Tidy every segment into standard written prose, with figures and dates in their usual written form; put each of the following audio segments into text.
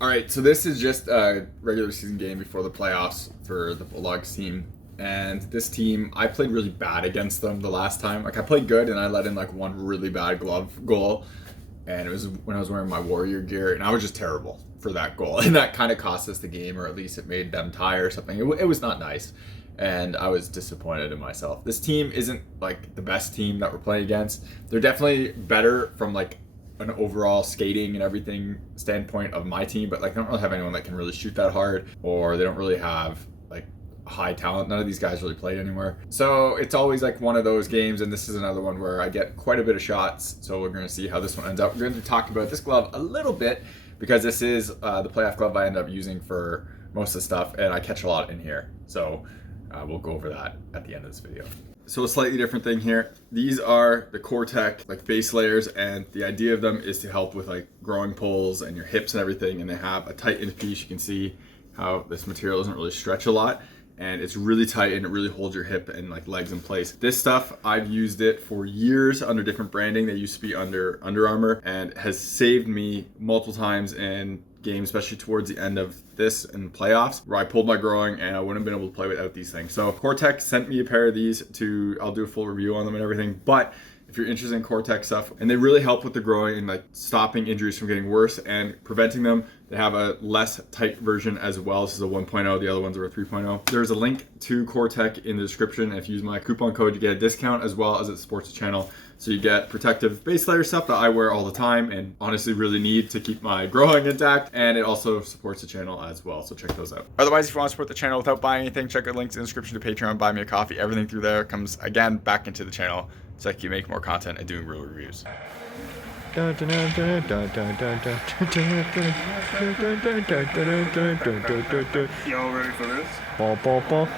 All right, so this is just a regular season game before the playoffs for the Bulldogs team. And this team, I played really bad against them the last time. Like, I played good, and I let in like one really bad glove goal. And it was when I was wearing my Warrior gear, and I was just terrible for that goal. And that kind of cost us the game, or at least it made them tie or something. It was not nice. And I was disappointed in myself. This team isn't like the best team that we're playing against. They're definitely better from like an overall skating and everything standpoint of my team, but like they don't really have anyone that can really shoot that hard, or they don't really have like high talent. None of these guys really played anywhere. So it's always like one of those games, and this is another one where I get quite a bit of shots. So we're going to see how this one ends up. We're going to talk about this glove a little bit because this is the playoff glove I end up using for most of the stuff, and I catch a lot in here. So we'll go over that at the end of this video. So a slightly different thing here. These are the Konekt like base layers, and the idea of them is to help with like growing pulls and your hips and everything. And they have a tight end piece. You can see how this material doesn't really stretch a lot, and it's really tight and it really holds your hip and like legs in place. This stuff, I've used it for years under different branding. They used to be under Under Armour, and has saved me multiple times in games, especially towards the end of this and playoffs, where I pulled my groin and I wouldn't have been able to play without these things. So Konekt sent me a pair of these I'll do a full review on them and everything, but if you're interested in Konekt stuff, and they really help with the groin and like stopping injuries from getting worse and preventing them. They have a less tight version as well. This is a 1.0, the other ones are a 3.0. There's a link to Konekt in the description. If you use my coupon code, you get a discount, as well as it supports the channel. So you get protective base layer stuff that I wear all the time and honestly really need to keep my groin intact, and it also supports the channel as well, so check those out. Otherwise, if you want to support the channel without buying anything, check the links in the description to Patreon, buy me a coffee. Everything through there comes again back into the channel so I can make more content and doing real reviews. Y'all ready for this? Ball, ball, ball.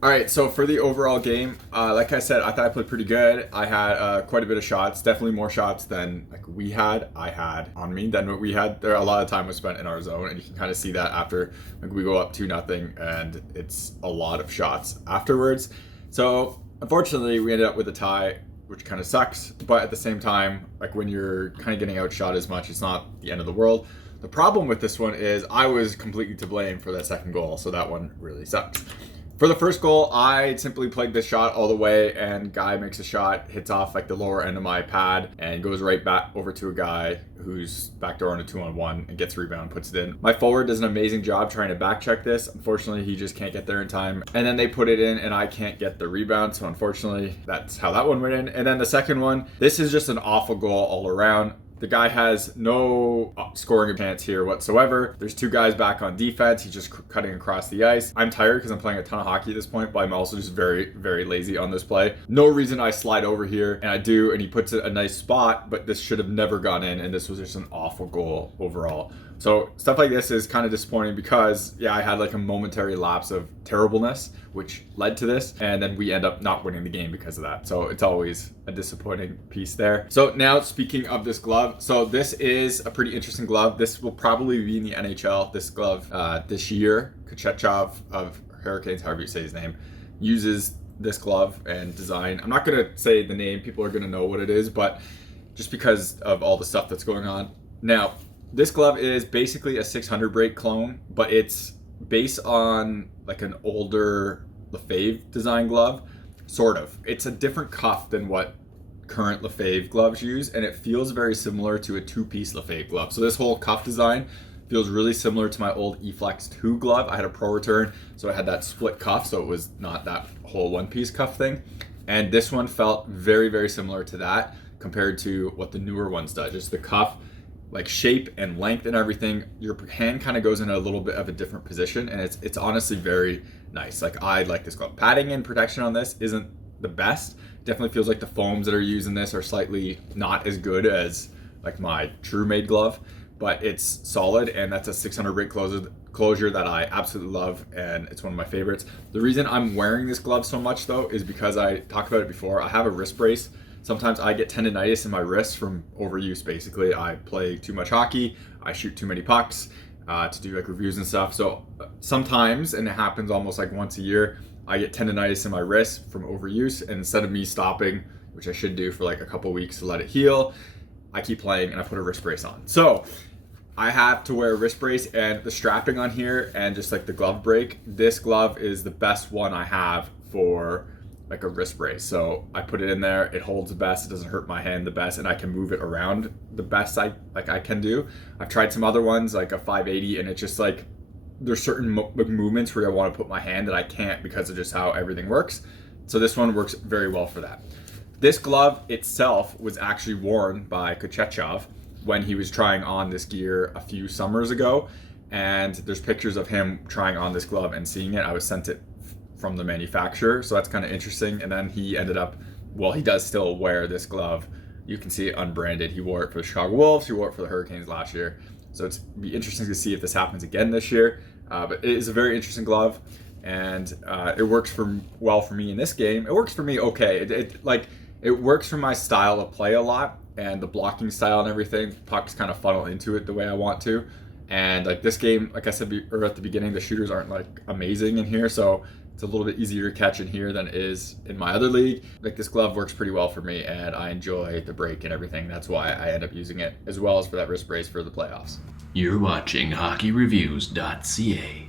All right, so for the overall game, like I said, I thought I played pretty good. I had quite a bit of shots, definitely more shots than like I had on me than what we had. There, a lot of time was spent in our zone, and you can kind of see that after like we go up 2-0, and it's a lot of shots afterwards. So unfortunately, we ended up with a tie, which kind of sucks. But at the same time, like when you're kind of getting outshot as much, it's not the end of the world. The problem with this one is I was completely to blame for that second goal, so that one really sucked. For the first goal, I simply played this shot all the way, and guy makes a shot, hits off like the lower end of my pad, and goes right back over to a guy who's backdoor on a 2-on-1 and gets a rebound, puts it in. My forward does an amazing job trying to back check this. Unfortunately, he just can't get there in time. And then they put it in, and I can't get the rebound, so unfortunately, that's how that one went in. And then the second one, this is just an awful goal all around. The guy has no scoring chance here whatsoever. There's two guys back on defense. He's just cutting across the ice. I'm tired because I'm playing a ton of hockey at this point, but I'm also just very, very lazy on this play. No reason I slide over here, and I do, and he puts it a nice spot, but this should have never gone in, and this was just an awful goal overall. So stuff like this is kind of disappointing because, yeah, I had like a momentary lapse of terribleness, which led to this, and then we end up not winning the game because of that. So it's always a disappointing piece there. So now speaking of this glove, so this is a pretty interesting glove. This will probably be in the NHL, this glove this year. Kochetkov of Hurricanes, however you say his name, uses this glove and design. I'm not gonna say the name, people are gonna know what it is, but just because of all the stuff that's going on. Now, this glove is basically a 600 break clone, but it's based on like an older Lefebvre design glove, sort of. It's a different cuff than what current Lefebvre gloves use, and it feels very similar to a two-piece Lefebvre glove. So this whole cuff design feels really similar to my old eFlex 2 glove. I had a Pro Return, so I had that split cuff, so it was not that whole one-piece cuff thing. And this one felt very, very similar to that compared to what the newer ones does. Just the cuff, like shape and length and everything, your hand kind of goes in a little bit of a different position, and it's honestly very nice. Like, I like this glove. Padding and protection on this isn't the best. Definitely feels like the foams that are used in this are slightly not as good as like my True Made glove, but it's solid, and that's a 600 grit closure that I absolutely love, and it's one of my favorites. The reason I'm wearing this glove so much though is because I talked about it before. I have a wrist brace. Sometimes I get tendonitis in my wrists from overuse. Basically, I play too much hockey, I shoot too many pucks to do like reviews and stuff. So sometimes, and it happens almost like once a year, I get tendonitis in my wrist from overuse, and instead of me stopping, which I should do for like a couple weeks to let it heal, I keep playing and I put a wrist brace on. So I have to wear a wrist brace, and the strapping on here and just like the glove break, this glove is the best one I have for like a wrist brace. So I put it in there, it holds the best, it doesn't hurt my hand the best, and I can move it around the best I can do. I've tried some other ones like a 580, and it's just like there's certain movements where I want to put my hand that I can't because of just how everything works. So this one works very well for that. This glove itself was actually worn by Kochetkov when he was trying on this gear a few summers ago, and there's pictures of him trying on this glove and seeing it. I was sent it from the manufacturer, so that's kind of interesting. And then he ended up, well, he does still wear this glove. You can see it unbranded. He wore it for the Chicago Wolves, he wore it for the Hurricanes last year. So it's be interesting to see if this happens again this year. But it is a very interesting glove, and it works well for me in this game. It works for me okay. It works for my style of play a lot, and the blocking style and everything. Pucks kind of funnel into it the way I want to. And like this game, like I said at the beginning, the shooters aren't like amazing in here, so it's a little bit easier to catch in here than it is in my other league. Like, this glove works pretty well for me, and I enjoy the break and everything. That's why I end up using it, as well as for that wrist brace for the playoffs. You're watching HockeyReviews.ca.